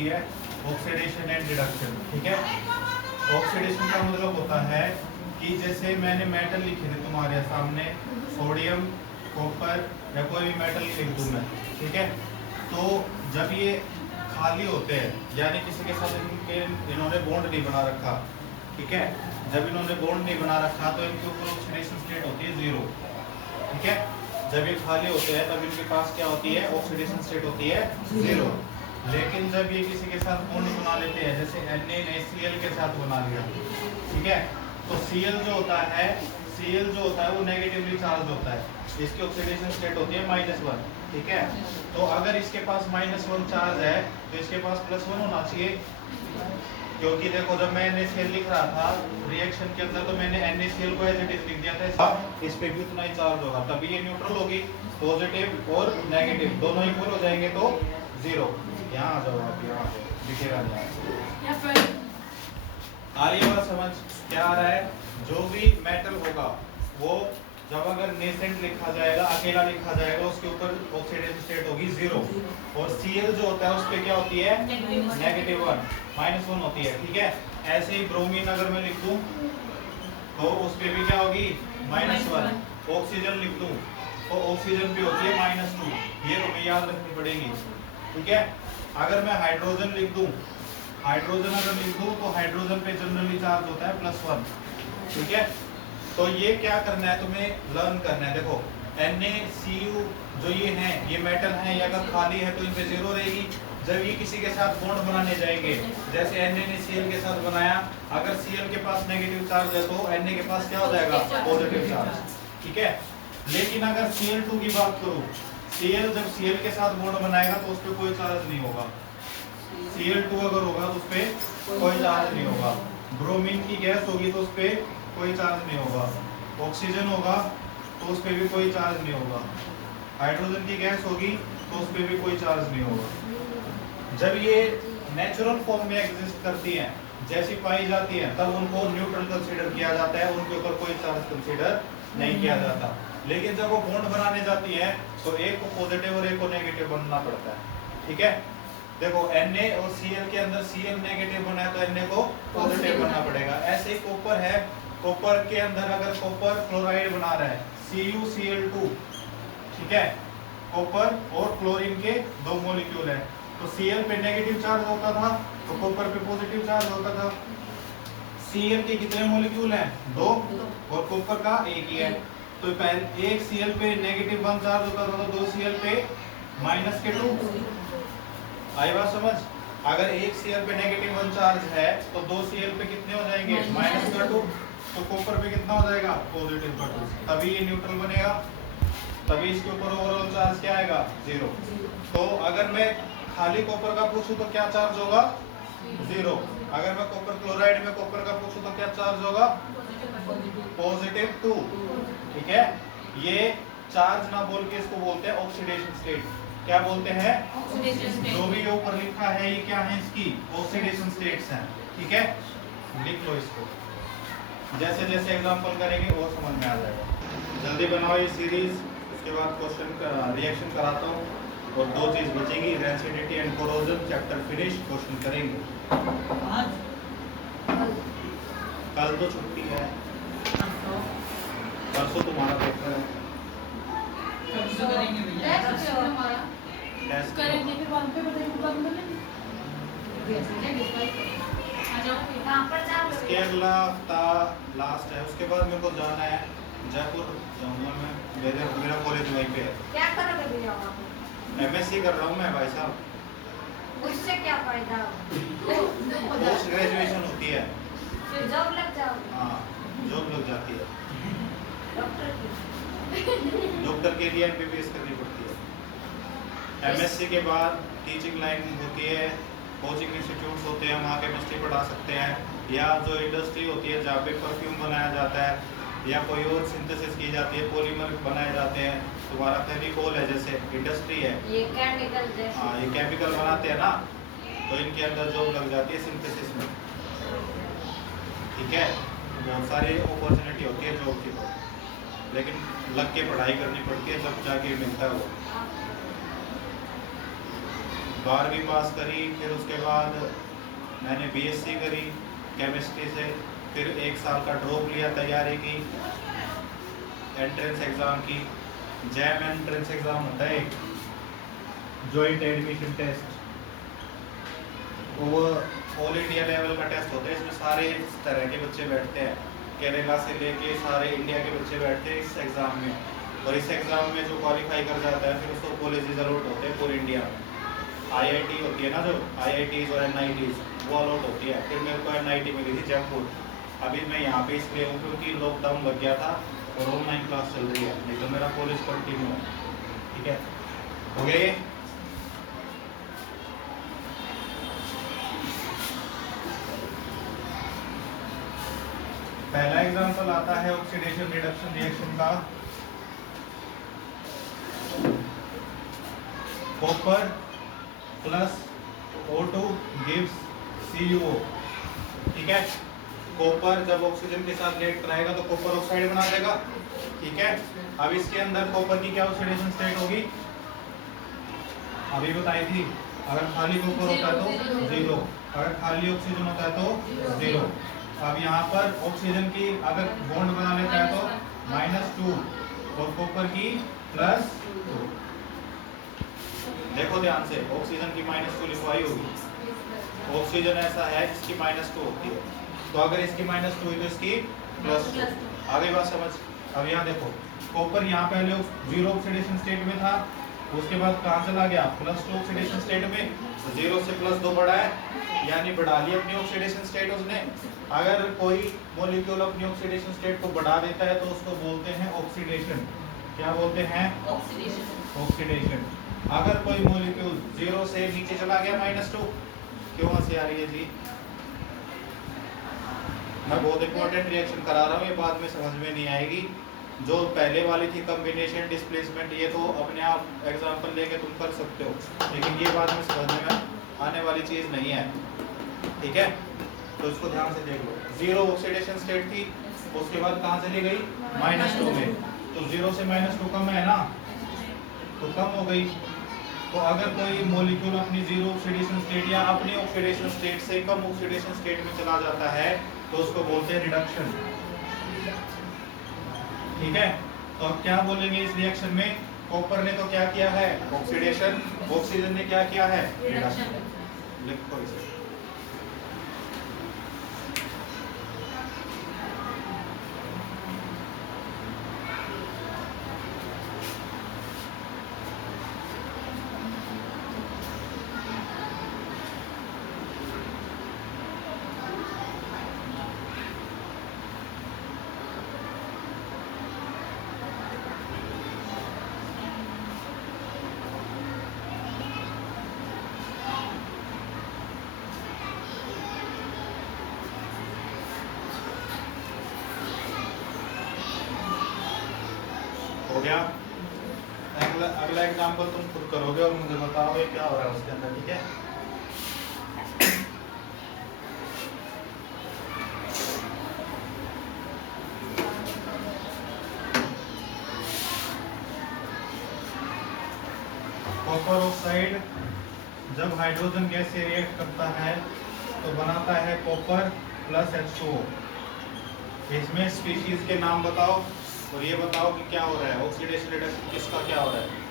है oxidation and reduction. ठीक है, ऑक्सीडेशन का मतलब होता है कि जैसे मैंने मेटल लिखे थे तुम्हारे सामने, सोडियम, कॉपर या कोई भी मेटल लिख दूं मैं, ठीक है, तो जब ये खाली होते हैं, यानी किसी के साथ इन्होंने बॉन्ड नहीं बना रखा, ठीक है, जब इन्होंने बॉन्ड नहीं बना रखा तो इनके ऊपर ऑक्सीडेशन स्टेट होती है 0। ठीक है, जब ये खाली होते हैं तब इनके पास क्या होती है, ऑक्सीडेशन स्टेट होती है 0। लेकिन जब ये किसी के साथ बॉन्ड बना लेते हैं, जैसे Na ने Cl के साथ बना लिया, ठीक है, तो Cl जो होता है वो नेगेटिवली चार्ज होता है, इसकी ऑक्सीडेशन स्टेट होती है -1। ठीक है, तो अगर इसके पास -1 चार्ज है तो इसके पास +1 होना चाहिए, क्योंकि देखो जब मैं NaCl लिख रहा था रिएक्शन के अंदर तो मैंने NaCl को एज इट इज लिख दिया था, इस पे भी उतना ही चार्ज होगा, तभी ये न्यूट्रल होगी, पॉजिटिव और नेगेटिव दोनों इक्वल हो जाएंगे तो 0। यहाँ आ जाओ आप, यहाँ दिखेगा नहीं, आ रही है बात समझ? क्या आ रहा है, जो भी मेटल होगा वो जब अगर नेसेंट लिखा जाएगा, अकेला लिखा जाएगा, उसके ऊपर ऑक्सीडेशन स्टेट होगी 0, और Cl जो होता है उस पे क्या होती है, -1 -1 होती है। ठीक है, ऐसे ही ब्रोमीन अगर मैं लिख दूं तो उस पे भी क्या होगी, -1। ऑक्सीजन लिख दूं तो ऑक्सीजन भी होती है -2, ये तुम्हें याद रखनी पड़ेगी। ठीक है, अगर मैं हाइड्रोजन लिख दूं तो हाइड्रोजन पे जनरली चार्ज होता है +1। ठीक है, तो ये क्या करना है, तुम्हें लर्न करना है। देखो NaCu जो ये हैं, ये मेटल हैं, ये अगर खाली है तो इन पे 0 रहेगी। जब ये किसी के साथ बॉन्ड बनाने जाएंगे, जैसे Na ने Cl के साथ बनाया, अगर Cl के पास नेगेटिव चार्ज है तो Na के पास क्या हो जाएगा, पॉजिटिव चार्ज। ठीक है, लेकिन अगर Cl2 की बात करूं, Cl जब Cl के साथ बॉन्ड बनाएगा तो उस पर कोई चार्ज नहीं होगा। Cl2 अगर होगा तो उस पर कोई चार्ज नहीं होगा। ब्रोमीन की गैस होगी तो उस पर कोई चार्ज नहीं होगा। ऑक्सीजन होगा तो उस पर भी कोई चार्ज नहीं होगा। हाइड्रोजन की गैस होगी तो उस पर भी कोई चार्ज नहीं होगा। जब ये नेचुरल फॉर्म में एग्जिस्ट करती हैं, जैसी पाई जाती हैं, तब उनको न्यूट्रल कंसीडर किया जाता है, उनके ऊपर कोई चार्ज कंसीडर नहीं किया जाता। लेकिन जब वो बॉन्ड बनाने जाती है तो एक को पॉजिटिव और एक को नेगेटिव बनना पड़ता है। ठीक है, देखो Na और Cl के अंदर Cl नेगेटिव बना है तो Na को पॉजिटिव बनना पड़ेगा। ऐसे ही कॉपर है, कॉपर के अंदर अगर कॉपर क्लोराइड बना रहा है CuCl2, ठीक है, कॉपर और क्लोरीन के 2 मॉलिक्यूल हैं, तो Cl पे नेगेटिव चार्ज होता था तो कॉपर पे पॉजिटिव चार्ज होता था। Cl के कितने मॉलिक्यूल हैं, 2, और कॉपर का 1 ही है, तो पहले एक Cl पे -1 चार्ज होता था तो 2 Cl पे -2। आई बात समझ? अगर एक Cl पे -1 चार्ज है तो 2 Cl पे कितने हो जाएंगे, -2, तो कॉपर पे कितना हो जाएगा, +2, तभी ये न्यूट्रल बनेगा, तभी इसके ऊपर ओवरऑल चार्ज क्या आएगा, 0। तो अगर मैं खाली कॉपर का पूछूं तो क्या चार्ज होगा, 0। अगर मैं कॉपर क्लोराइड में कॉपर का पूछूं तो क्या चार्ज होगा, +2। ठीक है, ये चार्ज ना बोल के इसको बोलते हैं ऑक्सीडेशन स्टेट। क्या बोलते हैं, जो भी ऊपर लिखा है ये क्या है, इसकी ऑक्सीडेशन स्टेट्स हैं। ठीक है, लिख लो इसको, जैसे जैसे एग्जांपल करेंगे वो समझ में आ जाएगा। जल्दी बनाओ ये सीरीज, उसके बाद क्वेश्चन का रिएक्शन कराता हूँ, और 2 चीज बचेंगी, rancidity and corrosion, chapter finish, question करेंगे। कल तो छुट्टी है, परसों तुम्हारा पेपर है, करेंगे फिर वहाँ पे बताइए बंद करेंगे। केरला लास्ट है, उसके बाद मेरे को जाना है जयपुर, जाऊंगा मैं, मेरा कॉलेज वहीं पे है। क्या करोगे भैया आप? MSc कर रहा हूँ मैं भाई साहब। उससे क्या फायदा? पोस्ट ग्रेजुएशन होती है, फिर जॉब लग जाओगे। हाँ जॉब लग जाती है, डॉक्टर की। डॉक्टर के लिए MBBS करनी पड़ती है। MSc के बाद टीचिंग लाइन होती है, कोचिंग इंस्टीट्यूट्स होते हैं, वहाँ केमिस्ट्री पढ़ा सकते हैं, या जो इंडस्ट्री होती है जहाँ पे परफ्यूम बनाया जाता है या कोई और सिंथेसिस की जाती है, पॉलीमर बनाए जाते हैं, तुम्हारा फेविकोल है जैसे इंडस्ट्री है, ये केमिकल जैसे, हाँ ये केमिकल बनाते हैं ना, तो इनके अंदर जॉब लग जाती है सिंथेसिस में। ठीक है, बहुत सारी अपॉर्चुनिटी होती है जॉब की, लेकिन लग के पढ़ाई करनी पड़ती है, जब जाके मिलता है वो। 12वीं पास करी, फिर उसके बाद मैंने बीएससी करी केमिस्ट्री से, फिर 1 साल का ड्रॉप लिया तैयारी की एंट्रेंस एग्ज़ाम की। जैम एंट्रेंस एग्ज़ाम होता है एक, जॉइंट एडमिशन टेस्ट, वो ऑल इंडिया लेवल का टेस्ट होता है। इसमें सारे इस तरह के बच्चे बैठते हैं, केरला से लेके सारे इंडिया के बच्चे बैठते हैं इस एग्ज़ाम में। और इस एग्ज़ाम में जो क्वालिफाई कर जाता है फिर उसको कॉलेजेस अलॉट होते हैं पूरे इंडिया में। आईआईटी होती है ना, जो आईआईटीज़ और एनआईटीज़ वो अलॉट होती है। फिर मेरे को एनआईटी मिली थी जयपुर। अभी मैं यहाँ पे इसलिए हूँ क्योंकि लॉकडाउन लग गया था और ऑनलाइन क्लास चल रही है, नहीं तो मेरा कॉलेज कंटिन्यू है। ठीक है, हो गए। पहला एग्जांपल आता है ऑक्सीडेशन रिडक्शन रिएक्शन का। Copper plus O2 gives CuO। ठीक है, कॉपर जब ऑक्सीजन के साथ रिएक्ट कराएगा तो कॉपर ऑक्साइड बना देगा। ठीक है, अब इसके अंदर कॉपर की क्या ऑक्सीडेशन स्टेट होगी, अभी बताई थी। अगर खाली कॉपर होता है तो 0, अगर खाली ऑक्सीजन होता है तो 0। अब यहाँ पर ऑक्सीजन की अगर बॉन्ड बना लेता है तो -2 और कॉपर की +2। देखो ध्यान से, ऑक्सीजन की -2 लिखवाई होगी। ऑक्सीजन ऐसा है जिसकी -2 होती है, तो अगर इसकी -2 हुई तो इसकी +2। आगे बात समझ। अब यहाँ देखो, कॉपर यहाँ पहले 0 ऑक्सीडेशन स्टेट में था, उसके बाद कहाँ चला गया +2 ऑक्सीडेशन स्टेट में। 0 से +2 बढ़ा है, यानी बढ़ा ली अपनी ऑक्सीडेशन स्टेट उसने। अगर कोई मॉलिक्यूल अपनी ऑक्सीडेशन स्टेट को बढ़ा देता है तो उसको बोलते हैं ऑक्सीडेशन। क्या बोलते हैं? ऑक्सीडेशन। अगर कोई मॉलिक्यूल 0 से नीचे चला गया -2, क्यों हंसी आ रही है जी? मैं बहुत इंपॉर्टेंट रिएक्शन करा रहा हूँ, ये बाद में समझ में नहीं आएगी। जो पहले वाली थी कॉम्बिनेशन डिस्प्लेसमेंट, ये तो अपने आप एग्जांपल लेके तुम कर सकते हो, लेकिन ये बाद में समझ में आने वाली चीज़ नहीं है। ठीक है, तो इसको ध्यान से देख लो। 0 ऑक्सीडेशन स्टेट थी, उसके बाद कहाँ चली गई -2 में, तो 0 से -2 कम है ना, तो कम हो गई। तो अगर कोई मॉलिक्यूल अपनी 0 ऑक्सीडेशन स्टेट या अपनी ऑक्सीडेशन स्टेट से कम ऑक्सीडेशन स्टेट में चला जाता है तो उसको बोलते हैं रिडक्शन। ठीक है, तो अब क्या बोलेंगे इस रिएक्शन में? कॉपर ने तो क्या किया है ऑक्सीडेशन, ऑक्सीजन ने क्या किया है रिडक्शन। लिखो इसे। हो गया। अगला एग्जांपल तुम खुद करोगे और मुझे बताओगे क्या हो रहा है उसके अंदर। ठीक है, कॉपर ऑक्साइड जब हाइड्रोजन गैस से रिएक्ट करता है तो बनाता है कॉपर प्लस H2O। इसमें स्पीशीज के नाम बताओ और ये बताओ कि क्या हो रहा है, ऑक्सीडेशन रिडक्शन किसका क्या हो रहा है।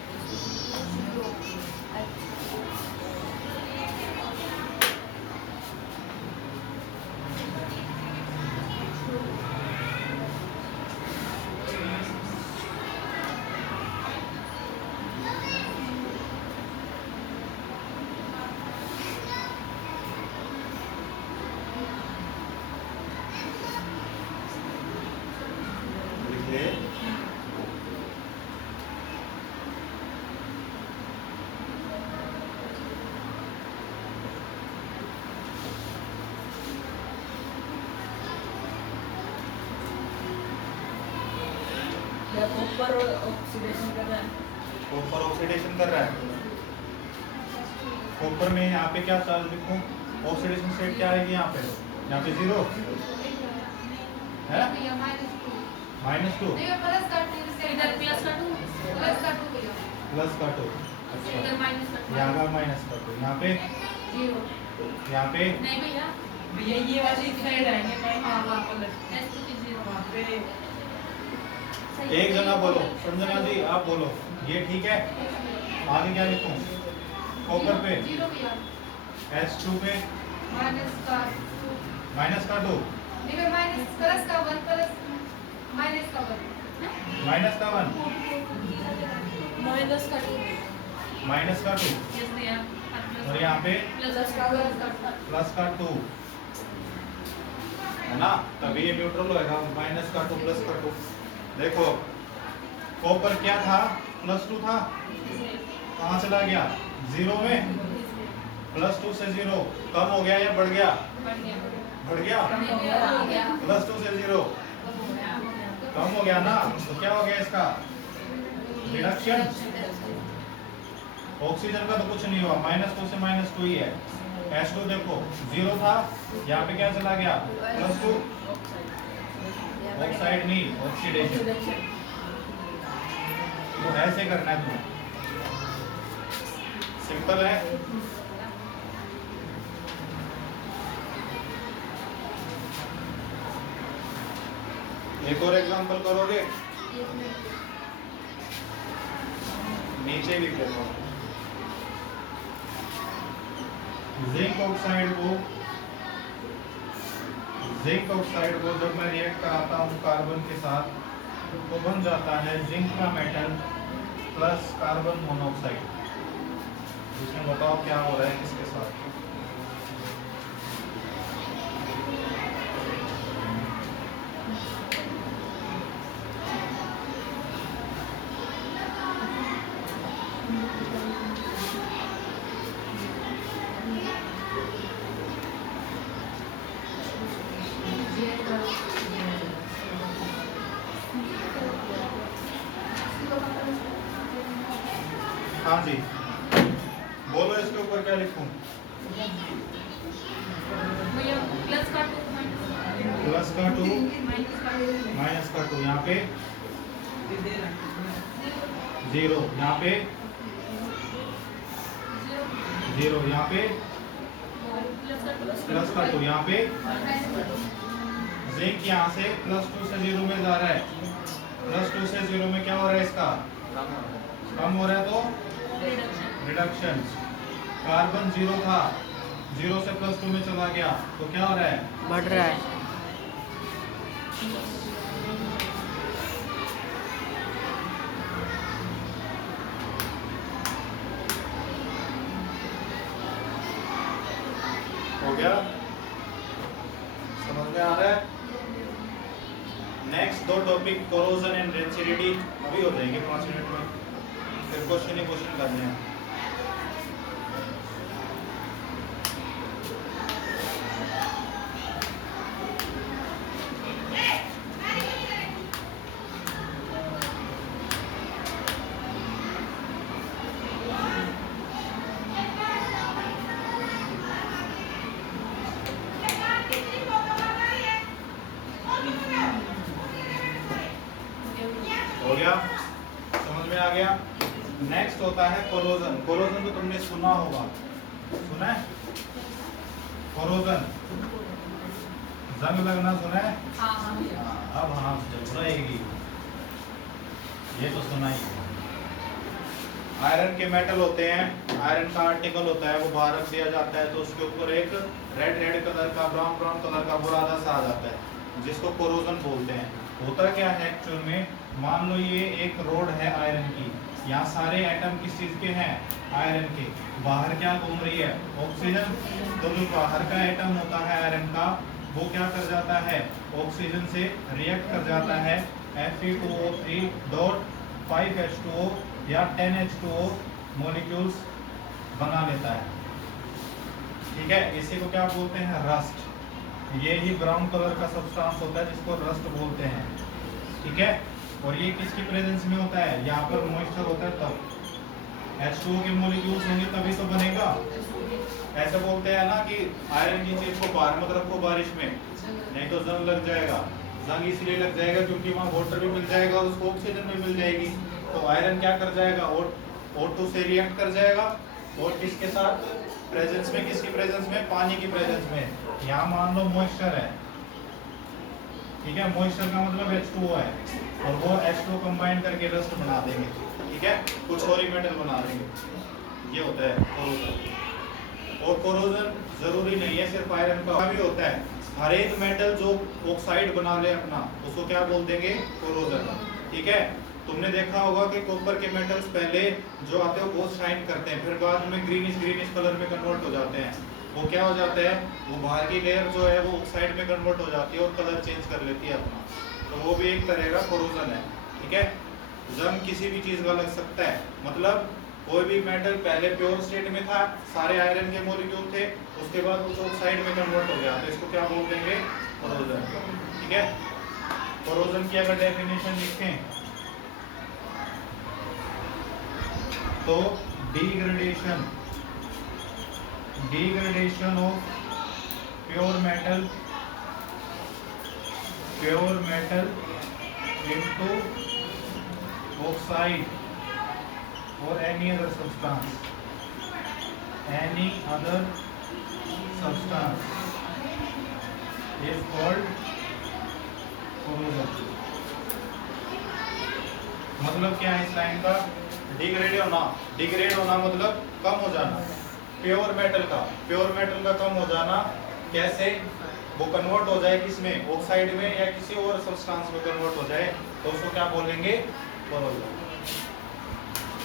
कॉपर ऑक्सीडेशन कर रहा है। कॉपर ऑक्सीडेशन कर रहा है। कॉपर में यहाँ पे क्या चार्ज लिखूं, ऑक्सीडेशन स्टेट क्या आएगी यहाँ पे 0 है, -2 इधर प्लस का 2 प्लस का 2। अच्छा माइनस कर यहाँ का माइनस कर दो, यहाँ पे जीरो यहाँ पे नहीं भैया भैया ये वाली साइड आएंगे माइनस प्लस एस टू की जीरो वहाँ पे एक जना बोलो, संजना जी आप बोलो, ये ठीक है। आगे क्या लिखूं? कॉपर पे जीरो भैया H2 पे माइनस का माइनस का 2 नहीं माइनस प्लस का 1 प्लस माइनस का 1 माइनस का 1 माइनस का 2 माइनस का 2 यस भैया और यहाँ पे प्लस का प्लस का 2 है ना, तभी ये न्यूट्रल होएगा। माइनस का 2 प्लस का 2। देखो कॉपर क्या था, प्लस 2 था, कहाँ चला गया? 0 में। प्लस 2 से 0 कम हो गया या बढ़ गया? बढ़ गया। हो गया प्लस 2 से 0 कम हो गया ना, तो क्या हो गया इसका? रिडक्शन। ऑक्सीजन का तो कुछ नहीं हुआ, -2 से -2 ही है। H2 देखो 0 था, यहाँ पे क्या चला गया? +2। ऑक्साइड नहीं, ऑक्सीडेशन। तो ऐसे करना है तुम्हें, सिंपल है। एक और एग्जांपल करोगे? नीचे लिख देता हूँ। जिंक ऑक्साइड को जब मैं रिएक्ट कराता हूँ कार्बन के साथ तो बन जाता है जिंक का मेटल प्लस कार्बन मोनोऑक्साइड। इसमें बताओ क्या हो रहा है किसके साथ? हाँ जी बोलो, इसके ऊपर क्या लिखूं? भैया प्लस का 2 प्लस का 2 माइनस का 2 माइनस का 2, यहाँ पे 0, यहाँ पे 0, यहाँ पे प्लस का 2, यहाँ पे जिंक यहाँ से +2 से 0 में जा रहा है। +2 से 0 में क्या हो रहा है इसका? कम हो रहा है, तो रिडक्शन। कार्बन 0 था, 0 से +2 में चला गया, तो क्या हो रहा है? बढ़ रहा है। हो गया? समझ में आ रहा है? नेक्स्ट 2 टॉपिक कोरोजन एंड रेसिडिटी अभी हो जाएंगे 5 मिनट में, फिर क्वेश्चन ही क्वेश्चन करने हैं। हो गया? समझ में आ गया? नेक्स्ट होता है कोरोजन। कोरोजन तो तुमने सुना होगा, सुना है? कोरोजन जंग लगना सुना है? अब हाँ जरूर आएगी, ये तो सुना ही। आयरन के मेटल होते हैं, आयरन का आर्टिकल होता है, वो बाहर रख दिया जाता है तो उसके ऊपर एक रेड कलर का, ब्राउन कलर का बुरादा सा आ जाता है, जिसको कोरोजन बोलते हैं। होता क्या है एक्चुअल में, मान लो ये एक रोड है आयरन की, यहाँ सारे एटम किस चीज के हैं? आयरन के। बाहर क्या घूम रही है? ऑक्सीजन। तो जो बाहर का एटम होता है आयरन का, वो क्या कर जाता है? ऑक्सीजन से रिएक्ट कर जाता है, Fe2O3 डॉट 5H2O या 10H2O मॉलिक्यूल्स बना लेता है। ठीक है, इसी को क्या बोलते हैं? रस्ट। ये ही ब्राउन कलर का सब्सटेंस होता है जिसको रस्ट बोलते हैं। ठीक है, और ये किसकी प्रेजेंस में होता है? यहाँ पर मॉइस्चर होता है तब। H2O के मॉलिक्यूल्स होंगे तभी तो बनेगा। ऐसे बोलते हैं ना कि आयरन की चीज को बाहर मत रखो बारिश में, नहीं तो जंग लग जाएगा। जंग इसलिए लग जाएगा क्योंकि वहाँ वाटर भी मिल जाएगा और उसको ऑक्सीजन भी मिल जाएगी, तो आयरन क्या कर जाएगा? और O2 से रिएक्ट कर जाएगा और किसके साथ, प्रेजेंस में, किसकी प्रेजेंस में, पानी की प्रेजेंस में। यहाँ मान लो मॉइस्चर है, ठीक है, मॉइस्चर का मतलब H2O है और वो H2O कंबाइन करके रस्ट बना देंगे, ठीक है, कुछ और ही मेटल बना देंगे। ये होता है कोरोजन। और कोरोजन जरूरी नहीं है सिर्फ आयरन का भी होता है, हर एक मेटल जो ऑक्साइड बना ले अपना उसको क्या बोल देंगे, कोरोजन, ठीक है। तुमने देखा होगा कि कॉपर के मेटल्स पहले जो आते हैं वो बहुत शाइन करते हैं, फिर बाद में ग्रीनिश कलर में कन्वर्ट हो जाते हैं। वो क्या हो जाता है, वो बाहर की लेयर जो है वो ऑक्साइड में कन्वर्ट हो जाती है और कलर चेंज कर लेती है अपना, तो वो भी एक तरह का कोरोजन है, ठीक है। जंग किसी भी चीज का लग सकता है, मतलब कोई भी मेटल पहले प्योर स्टेट में था, सारे आयरन के मॉलिक्यूल थे, उसके बाद कुछ ऑक्साइड में कन्वर्ट हो गया, तो इसको क्या बोल देंगे, कोरोजन, ठीक है। कोरोजन की अगर डेफिनेशन लिखें तो degradation of pure metal into oxide or any other substance is called corrosion। मतलब क्या है इस लाइन का, डिग्रेड होना मतलब कम हो जाना, प्योर मेटल का कम हो जाना। कैसे, वो कन्वर्ट हो जाए किसमें, ऑक्साइड में या किसी और सब्सटेंस में कन्वर्ट हो जाए, तो उसको क्या बोलेंगे, कोरोजन,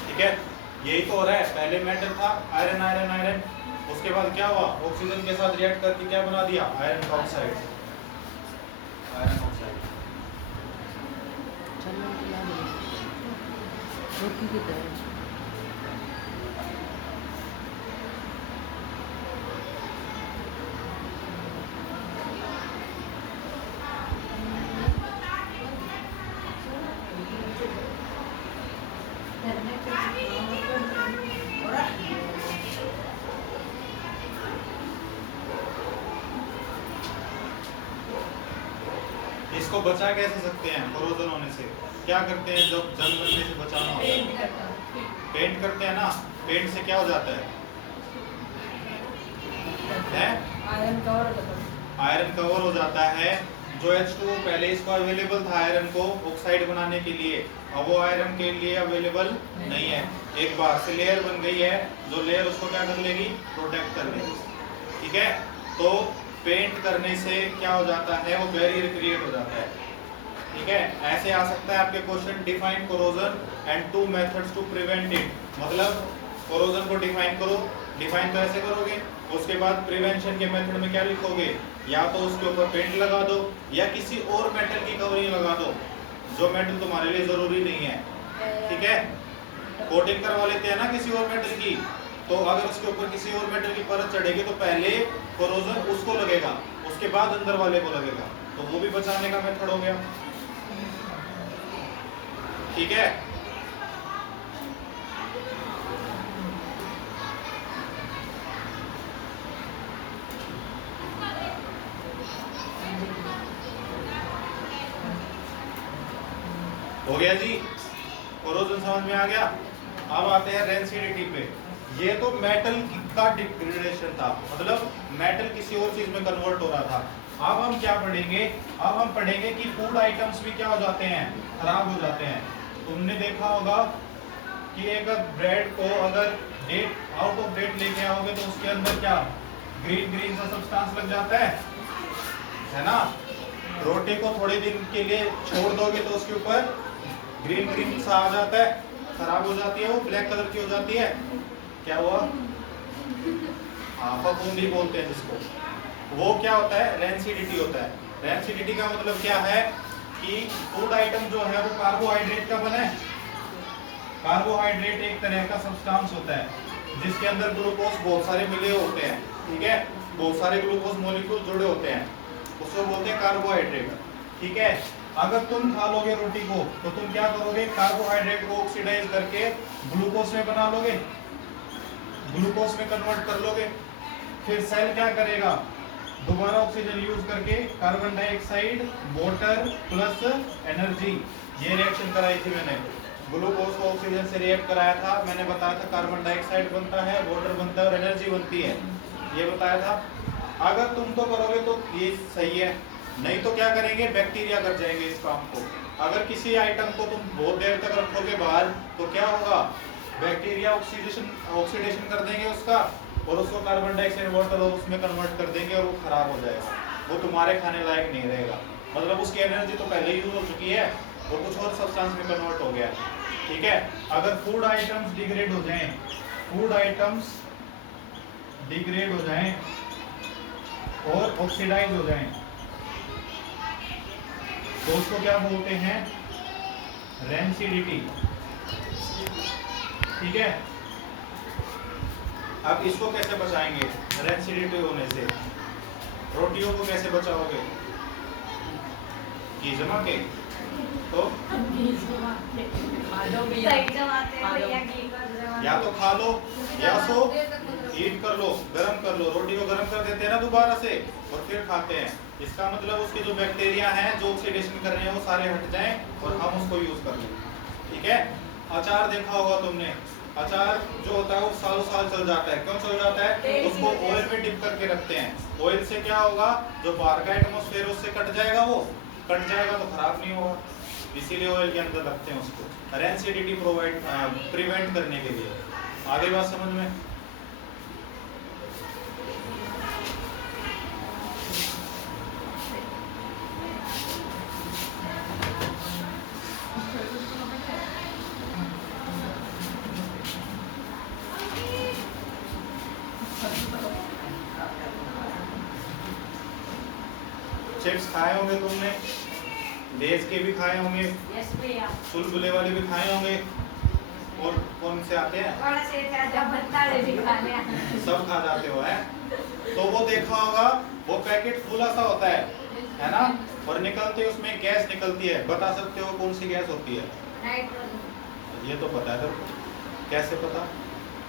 ठीक है। यही तो हो रहा है, पहले मेटल था आयरन, उसके बाद क्या हुआ, ऑक्सीजन के साथ रिएक्ट करके क्या बना दिया, आयरन ऑक्साइड। इसको बचा कैसे सकते हैं, कोरोजन होने से क्या करते हैं, जब जंग लगने से बचाना होता है, पेंट करते हैं ना, पेंट से क्या हो जाता है, आयरन कवर हो जाता है। जो H2O पहले इसको अवेलेबल था आयरन को ऑक्साइड बनाने के लिए, अब वो आयरन के लिए अवेलेबल नहीं है, एक बार से लेयर बन गई है, जो लेयर उसको क्या कर लेगी, प्रोटेक्ट कर लेगी, ठीक है। तो पेंट करने से क्या हो जाता है, वो बैरियर क्रिएट हो जाता है, ठीक है। ऐसे आ सकता है आपके question, define corrosion and 2 methods to prevent it, मतलब कोरोजन को डिफाइन करो, डिफाइन तो ऐसे करोगे, उसके बाद प्रिवेंशन के मेथड में क्या लिखोगे, या तो उसके ऊपर पेंट लगा दो या किसी और मेटल की कवरिंग लगा दो, जो मेटल तुम्हारे लिए जरूरी नहीं है, ठीक है। कोटिंग करवा लेते हैं ना किसी और मेटल की, तो अगर उसके ऊपर किसी और मेटल की परत चढ़ेगी तो पहले कोरोजन उसको लगेगा, उसके बाद अंदर वाले को लगेगा, तो वो भी बचाने का मेथड हो गया, ठीक है। हो गया जी, कोरोजन समझ में आ गया। अब आते हैं रेंसिडिटी पे। ये तो मेटल का डिग्रेडेशन था, मतलब मेटल किसी और चीज में कन्वर्ट हो रहा था। अब हम क्या पढ़ेंगे, अब हम पढ़ेंगे कि फूड आइटम्स भी क्या हो जाते हैं, खराब हो जाते हैं। तुमने देखा होगा कि एक ब्रेड को अगर डेट आउट ऑफ डेट लेके आओगे तो उसके अंदर क्या ग्रीन सा सब्सटेंस लग जाता है ना। रोटी को थोड़े दिन के लिए छोड़ दोगे तो उसके ऊपर ग्रीन सा आ जाता है, खराब हो जाती है, वो ब्लैक कलर की हो जाती है। क्या हुआ, फफूंदी बोलते हैं जिसको। वो क्या होता है, रेंसिडिटी होता है। रेंसिडिटी का मतलब क्या है कि फूड आइटम जो है वो कार्बोहाइड्रेट का बना है। कार्बोहाइड्रेट एक तरह का सब्सटेंस होता है जिसके अंदर ग्लूकोज बहुत सारे मिले होते हैं, ठीक है, बहुत सारे ग्लूकोज मॉलिक्यूल जुड़े होते हैं, उसको बोलते हैं कार्बोहाइड्रेट, ठीक है। अगर तुम खा लोगे रोटी को तो तुम क्या करोगे, कार्बोहाइड्रेट को ऑक्सीडाइज करके ग्लूकोज में बना लोगे, ग्लूकोज में कन्वर्ट कर लोगे। फिर सेल क्या करेगा, दोबारा ऑक्सीजन यूज करके carbon dioxide water plus energy, ये रिएक्शन कराई थी मैंने, ग्लूकोज को ऑक्सीजन से रिएक्ट कराया था, मैंने बताया था कार्बन डाइऑक्साइड बनता है, वाटर बनता है और एनर्जी बनती है, ये बताया था। अगर तुम तो करोगे तो ये सही है, नहीं तो क्या करेंगे, बैक्टीरिया कर जाएंगे इस काम को। अगर किसी आइटम को तुम बहुत देर तक रखोगे बाहर तो क्या होगा, बैक्टीरिया ऑक्सीडेशन कर देंगे उसका, और उसको कार्बन डाइऑक्साइड वाटर उसमें कन्वर्ट कर देंगे और वो खराब हो जाएगा, वो तुम्हारे खाने लायक नहीं रहेगा। मतलब उसकी एनर्जी तो पहले यूज हो चुकी है, वो कुछ और सब्सटेंस में कन्वर्ट हो गया, ठीक है। अगर फूड आइटम्स डिग्रेड हो जाएं, फूड आइटम्स डिग्रेड हो जाएं और ऑक्सीडाइज हो जाएं तो उसको क्या बोलते हैं, रेंसिडिटी, ठीक है। अब इसको कैसे बचाएंगे रेंसिडिटी होने से, रोटियों को कैसे बचाओगे, घी जमा के, तो या तो खा लो या सो हीट कर लो, गरम कर लो, रोटी को गरम कर देते हैं ना दोबारा से और फिर खाते हैं। इसका मतलब उसके जो बैक्टीरिया हैं जो ऑक्सीडेशन कर रहे हैं वो सारे हट जाएं और हम उसको यूज कर लें, ठीक है। अचार देखा होगा तुमने, अचार जो होता है वो सालों साल चल जाता है, क्यों चल जाता है, उसको ऑयल में डिप करके रखते हैं। ऑयल से क्या होगा, जो बाहर का एटमॉस्फेयर उससे कट जाएगा, वो कट जाएगा तो खराब नहीं होगा, इसीलिए ऑयल के अंदर रखते हैं उसको, रेंसिडिटी प्रिवेंट करने के लिए। आगे बात समझ में, चिप्स खाए होंगे तुमने, लेज के भी खाए होंगे, चुलबुले वाले भी खाए होंगे, और कौन से आते हैं, सब खा जाते हो, है। तो वो देखा होगा, वो पैकेट फूला सा होता है ना, और निकलते उसमें गैस निकलती है, बता सकते हो कौन सी गैस होती है, ये तो पता है, तो कैसे पता,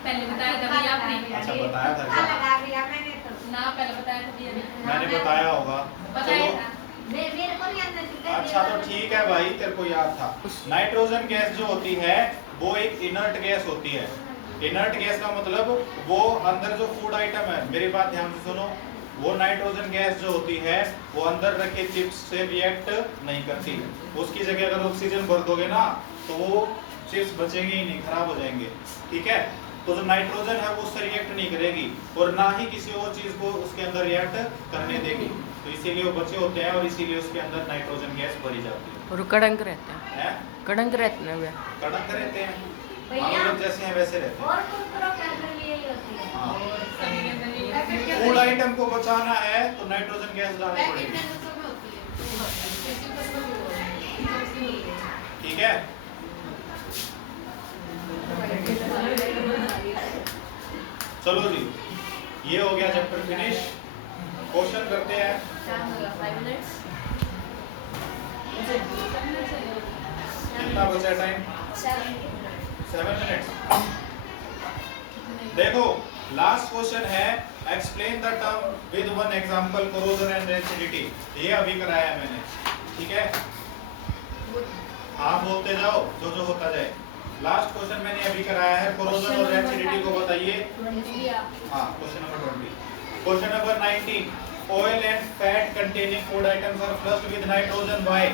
पहले बताया था भैया आपने, अच्छा बताया था क्या? ना पहले बताया था भैया ने। मैंने बताया होगा, बताया चलो था। अच्छा तो ठीक है भाई, तेरे को याद था। नाइट्रोजन गैस जो होती है वो एक इनर्ट गैस होती है। इनर्ट गैस का मतलब वो अंदर जो फूड आइटम है, मेरी बात ध्यान से सुनो, वो नाइट्रोजन गैस जो होती है वो अंदर रखे चिप्स से रिएक्ट नहीं करती, उसकी जगह अगर ऑक्सीजन भर दोगे ना तो वो चिप्स बचेंगे ही नहीं, खराब हो जाएंगे, ठीक है। तो जो नाइट्रोजन है वो उससे रिएक्ट नहीं करेगी और ना ही किसी और चीज को उसके अंदर रिएक्ट करने देगी, तो इसीलिए वो बचे होते हैं और इसीलिए उसके अंदर नाइट्रोजन गैस भरी जाती है। और कड़ंक रहते हैं, हैं? कड़ंक रहते हैं वे, कड़क रहते हैं, हम लोग जैसे हैं वैसे रहते हैं। हाँ। सभी के अंदर ये फूड आइटम को बचाना है तो नाइट्रोजन गैस डालनी पड़ेगी, ठीक है। चलो जी, ये हो गया चैप्टर फिनिश। क्वेश्चन करते हैं। कितना बचा टाइम? 7 मिनट्स। देखो लास्ट क्वेश्चन है, explain the term with one example corrosion and rancidity. ये अभी कराया मैंने, ठीक है। हाँ बोलते जाओ जो जो होता जाए। लास्ट क्वेश्चन मैंने अभी कराया है, कोरोजन और रेंसिडिटी को बताइए। हाँ question number 20। Question number 19, oil and fat containing food items are flushed with nitrogen by.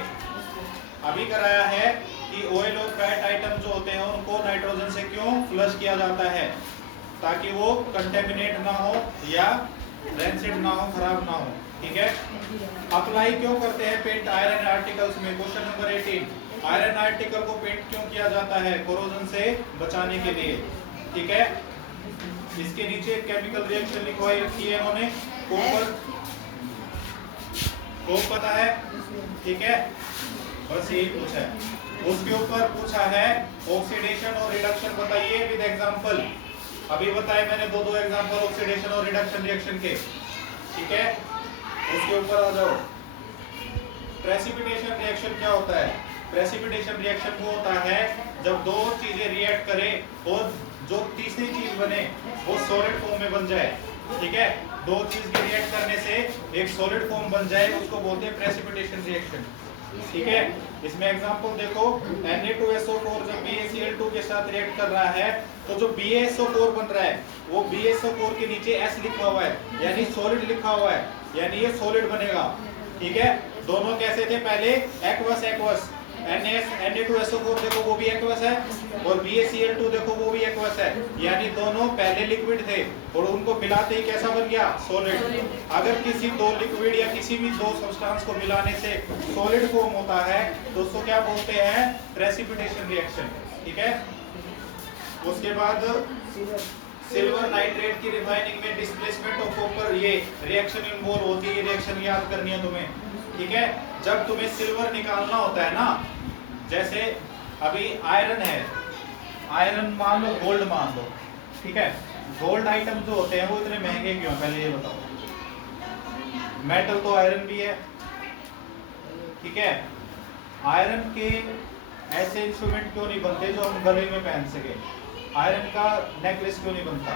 अभी कराया है कि ऑयल और फैट आइटम जो होते हैं उनको नाइट्रोजन से क्यों फ्लश किया जाता है, ताकि वो कंटेमिनेट ना हो या रेंसिड ना हो, खराब ना हो, ठीक है। अप्लाई क्यों करते हैं पेंट आयरन आर्टिकल्स में? क्वेश्चन नंबर 18, आयरन आर्टिकल को पेंट क्यों किया जाता है? कोरोजन से बचाने के लिए, ठीक है। इसके नीचे केमिकल रिएक्शन लिखवाई रखी है इन्होंने, कोप पता है, ठीक है, बस यही पूछा है। उसके ऊपर पूछा है ऑक्सीडेशन और रिडक्शन बताइए विद एग्जांपल। अभी बताए मैंने दो एग्जांपल ऑक्सीडेशन और रिडक्शन रिएक्शन के, ठीक है। उसके ऊपर आ जाओ। प्रेसिपिटेशन रिएक्शन क्या होता है? प्रेसिपिटेशन रिएक्शन वो होता है जब दो चीजें रिएक्ट करें और जो तीसरी चीज बने वो सॉलिड फॉर्म में बन जाए, ठीक है। दो चीज के रिएक्ट करने से एक सॉलिड फॉर्म बन जाए, उसको बोलते हैं प्रेसिपिटेशन रिएक्शन। ठीक है। इसमें एग्जांपल देखो, Na2SO4 जब BaCl2 के साथ रिएक्ट कर रहा है तो जो BaSO4 बन रहा है वो BaSO4 के नीचे S लिखा हुआ है, यानी सॉलिड लिखा हुआ है, यानी ये सॉलिड बनेगा। ठीक है, दोनों कैसे थे पहले, एक्वस एक्वस। Na2SO4 देखो वो भी एक्वस है और BaCl2 देखो वो भी एक्वस है, यानी दोनों पहले लिक्विड थे और उनको मिलाते ही कैसा बन गया, सॉलिड। अगर किसी दो लिक्विड या किसी भी दो सब्सटेंस को मिलाने से सॉलिड फॉर्म होता है तो उसको क्या बोलते हैं, प्रेसिपिटेशन रिएक्शन। ठीक है, उसके बाद सिल्वर नाइट्रेट की रिफाइनिंग में डिस्प्लेसमेंट ऑफ कॉपर, ये रिएक्शन इन्वॉल्व होती है, ये रिएक्शन याद करनी है तुम्हें। ठीक है, जब तुम्हें सिल्वर निकालना होता है ना, जैसे अभी आयरन है, आयरन मान लो, गोल्ड मान लो। ठीक है, गोल्ड आइटम जो होते हैं वो इतने महंगे क्यों, पहले ये बताओ। मेटल तो आयरन भी है। ठीक है, आयरन के ऐसे इंस्ट्रूमेंट क्यों नहीं बनते जो हम गले में पहन सके, आयरन का नेकलेस क्यों नहीं बनता,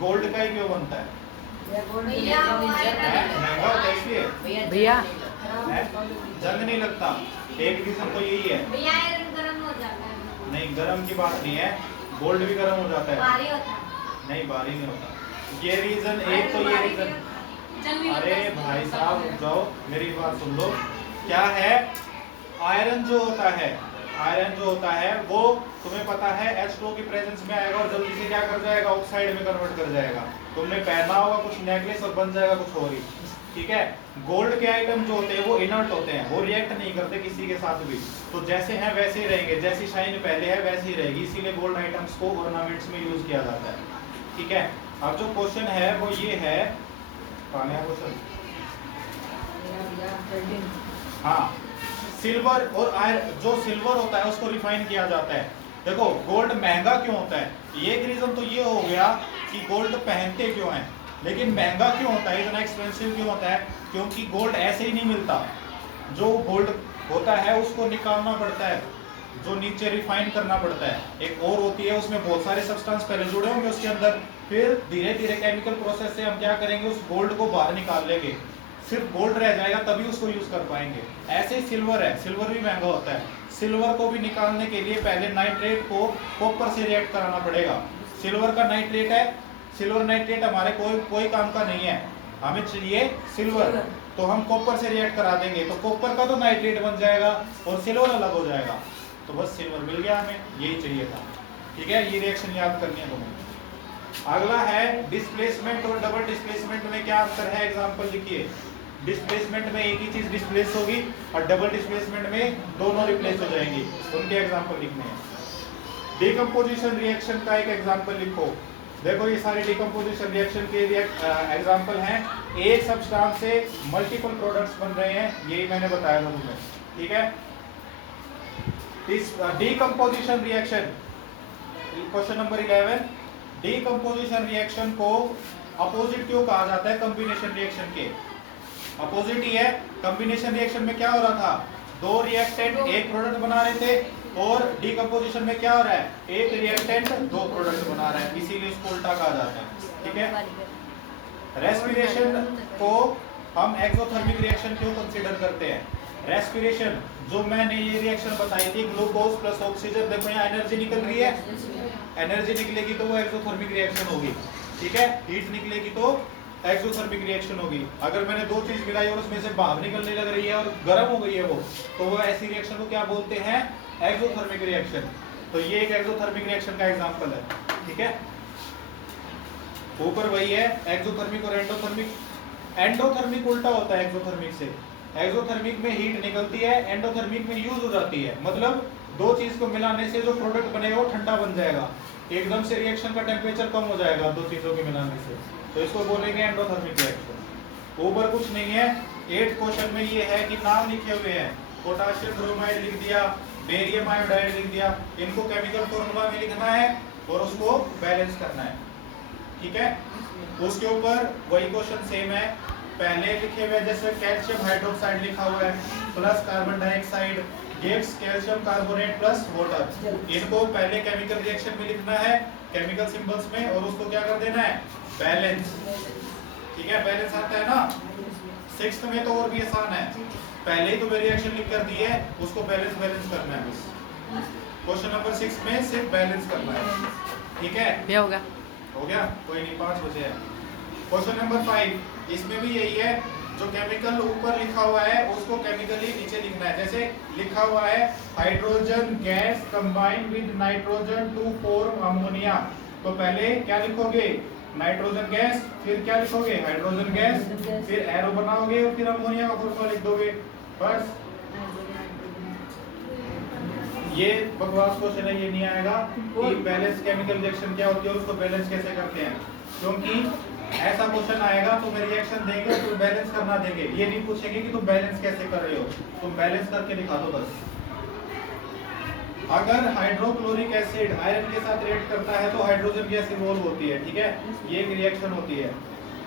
गोल्ड का ही क्यों बनता है, महंगा होता है इसलिए भैया जंग नहीं लगता। एक रीजन तो यही है। नहीं, गरम की बात नहीं है, गोल्ड भी गरम हो जाता है। नहीं, भारी नहीं होता। ये रीजन एक तो ये रीजन, अरे भाई साहब रुक जाओ, मेरी बात सुन लो। क्या है, आयरन जो होता है, आयरन जो होता है वो तुम्हें पता है H2O की प्रेजेंस में आएगा और जल्दी से क्या कर जाएगा, ऑक्साइड में कन्वर्ट कर जाएगा। तुमने पहना होगा कुछ नेकलेस और बन जाएगा कुछ और ही। ठीक है, गोल्ड के आइटम जो होते हैं वो इनर्ट होते हैं, वो रिएक्ट नहीं करते किसी के साथ भी, तो जैसे हैं वैसे ही रहेंगे, जैसी शाइन पहले है वैसी ही रहेगी, इसीलिए गोल्ड आइटम्स को ऑर्नामेंट्स में यूज किया जाता है। ठीक है, अब जो क्वेश्चन है वो ये है, क्वेश्चन, हाँ, सिल्वर और आयरन, जो सिल्वर होता है उसको रिफाइन किया जाता है। देखो गोल्ड महंगा क्यों होता है, एक रीजन तो ये हो गया कि गोल्ड पहनते क्यों हैं, लेकिन महंगा क्यों होता है, इतना एक्सपेंसिव क्यों होता है, क्योंकि गोल्ड ऐसे ही नहीं मिलता। जो गोल्ड होता है उसको निकालना पड़ता है, जो नीचे रिफाइन करना पड़ता है, एक और होती है उसमें बहुत सारे सब्सटेंस पहले जुड़े होंगे उसके अंदर, फिर धीरे धीरे केमिकल प्रोसेस से हम क्या करेंगे, उस गोल्ड को बाहर निकाल लेंगे, सिर्फ गोल्ड रह जाएगा, तभी उसको यूज कर पाएंगे। ऐसे ही सिल्वर है, सिल्वर भी महंगा होता है, सिल्वर को भी निकालने के लिए पहले नाइट्रेट को कॉपर से रिएक्ट कराना पड़ेगा। सिल्वर का नाइट्रेट है, सिल्वर नाइट्रेट हमारे कोई काम का नहीं है, हमें चाहिए सिल्वर, तो हम कॉपर से रिएक्ट करा देंगे, तो कॉपर का तो नाइट्रेट बन जाएगा और सिल्वर अलग हो जाएगा, तो बस सिल्वर मिल गया, हमें यही चाहिए था। ठीक है, ये रिएक्शन याद करनी है तुम्हें। अगला है डिस्प्लेसमेंट और डबल डिस्प्लेसमेंट में क्या अंतर है, एग्जांपल लिखिए। डिस्प्लेसमेंट में एक ही चीज डिस्प्लेस होगी और डबल डिस्प्लेसमेंट में दोनों रिप्लेस हो जाएंगी, उनके एग्जांपल लिखने हैं। डिकम्पोजिशन रिएक्शन का एक एग्जांपल लिखो। देखो ये सारे डिकम्पोजिशन रिएक्शन के एग्जांपल हैं, एक सब्सटेंस से मल्टीपल प्रोडक्ट्स बन रहे हैं, यही मैंने बताया था तुम्हें। ठीक है, decomposition reaction, question number 11, decomposition reaction को अपोजिट क्यों कहा जाता है, कॉम्बिनेशन रिएक्शन के अपोजिट ही है। कॉम्बिनेशन रिएक्शन में क्या हो रहा था, दो रिएक्टेंट एक प्रोडक्ट बना रहे थे, और डिकम्पोजिशन में क्या हो रहा है, एक रिएक्टेंट दो प्रोडक्ट बना रहा है, इसीलिए इसको उल्टा कहा जाता है। ठीक है, रेस्पिरेशन को हम एक्सोथर्मिक रिएक्शन क्यों कंसीडर करते हैं, रेस्पिरेशन जो मैंने ये रिएक्शन बताई थी, ग्लूकोज प्लस ऑक्सीजन, देखो यहाँ एनर्जी निकल रही है, एनर्जी निकलेगी तो वो एक्सोथर्मिक रिएक्शन होगी। ठीक है, हीट निकलेगी तो एक्सोथर्मिक रिएक्शन होगी। अगर मैंने दो चीज मिलाई और उसमें से भाप निकलने लग रही है और गर्म हो गई है वो, तो वो ऐसी रिएक्शन को क्या बोलते हैं, एक्सोथर्मिक रिएक्शन। तो ये एक एक्सोथर्मिक रिएक्शन का एग्जांपल है। ठीक है, ऊपर वही है एक्सोथर्मिक और एंडोथर्मिक। एंडोथर्मिक उल्टा होता है एक्सोथर्मिक से, एक्सोथर्मिक में हीट निकलती है, एंडोथर्मिक में यूज हो जाती है, मतलब दो चीज को मिलाने से जो प्रोडक्ट बनेगा वो ठंडा बन जाएगा, एकदम से रिएक्शन का टेम्परेचर कम हो जाएगा दो चीजों के मिलाने से, तो इसको बोलेंगे एंडोथर्मिक रिएक्शन। ऊपर कुछ नहीं है, 8 क्वेश्चन में ये है कि नाम लिखे हुए हैं, पोटेशियम ब्रोमाइड लिख दिया, बेरियम आयोडाइड लिख दिया, इनको केमिकल फॉर्मूला में लिखना है और उसको बैलेंस करना है। ठीक है, उसके ऊपर वही क्वेश्चन सेम है, पहले लिखे हुए जैसे कैल्शियम हाइड्रोक्साइड लिखा हुआ है plus carbon dioxide gives calcium carbonate plus water, इनको पहले केमिकल रिएक्शन में लिखना है केमिकल सिंबल्स में और उसको क्या कर देना है, बैलेंस। ठीक है, बैलेंस आता है ना। 6th में तो और भी आसान है, पहले ही तो मेरी रिएक्शन लिख कर दी है, उसको बैलेंस करना है बस। क्वेश्चन नंबर 6 में सिर्फ बैलेंस करना है, ठीक है? ये हो गया। हो गया, कोई नहीं, 5 बचे हैं। क्वेश्चन नंबर 5, इसमें भी यही है, जो केमिकल ऊपर लिखा हुआ है उसको केमिकली नीचे लिखना है। जैसे लिखा हुआ है hydrogen gas combine with nitrogen to form ammonia, तो पहले क्या लिखोगे? नाइट्रोजन गैस, फिर क्या लिखोगे? हाइड्रोजन गैस, फिर एरो बनाओगे और फिर अमोनिया का फॉर्मूला लिख दोगे, बस। ये बकवास क्वेश्चन है, ये नहीं आएगा कि बैलेंस केमिकल रिएक्शन क्या होती है और उसको बैलेंस कैसे करते हैं, क्योंकि ऐसा क्वेश्चन आएगा तो मैं रिएक्शन देंगे तो बैलेंस करना देंगे, ये नहीं पूछेंगे कि तुम बैलेंस कैसे कर रहे हो, तुम बैलेंस करके दिखा दो बस। अगर हाइड्रोक्लोरिक एसिड आयरन के साथ रिएक्ट करता है तो हाइड्रोजन गैस इवॉल्व होती है, ठीक है? ये एक रिएक्शन होती है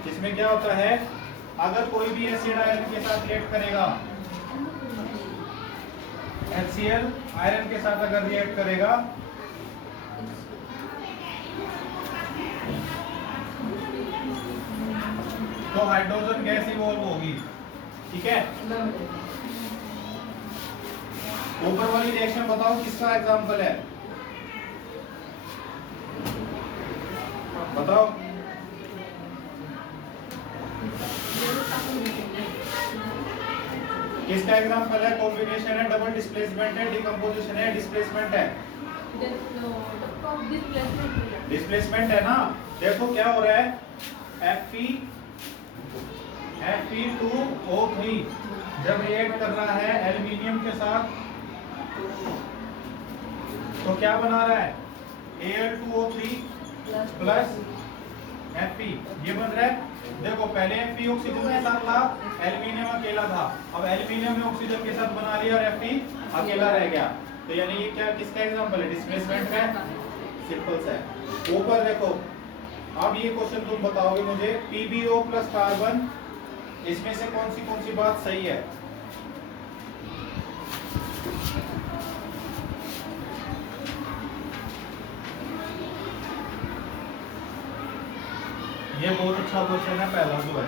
जिसमें क्या होता है, अगर कोई भी एसिड आयरन के साथ रिएक्ट करेगा, HCl आयरन के साथ अगर रिएक्ट करेगा तो हाइड्रोजन गैस इवॉल्व होगी, ठीक है? ऊपर वाली रिएक्शन बताओ किसका एग्जांपल है, बताओ। किसका एग्जांपल है? कॉम्बिनेशन है, डबल डिस्प्लेसमेंट है, डिकम्पोजिशन है, डिस्प्लेसमेंट है? डिस्प्लेसमेंट है ना। देखो क्या हो रहा है, Fe2O3 जब रिएक्ट कर रहा है एल्यूमिनियम के साथ तो क्या बना रहा है? Al2O3 प्लस Fe, ये बन रहा है। देखो पहले Fe ऑक्सीजन के साथ था, एल्यूमिनियम अकेला था, अब एल्यूमिनियम ने ऑक्सीजन के साथ बना लिया और Fe अकेला रह गया, तो यानी ये क्या, किसका एग्जांपल है? डिस्प्लेसमेंट है, सिंपल सा है। ऊपर देखो, अब ये क्वेश्चन तुम बताओगे मुझे, PbO प्लस कार्बन, इसमें से कौन सी बात सही है? ये बहुत अच्छा क्वेश्चन है, पहला जो है।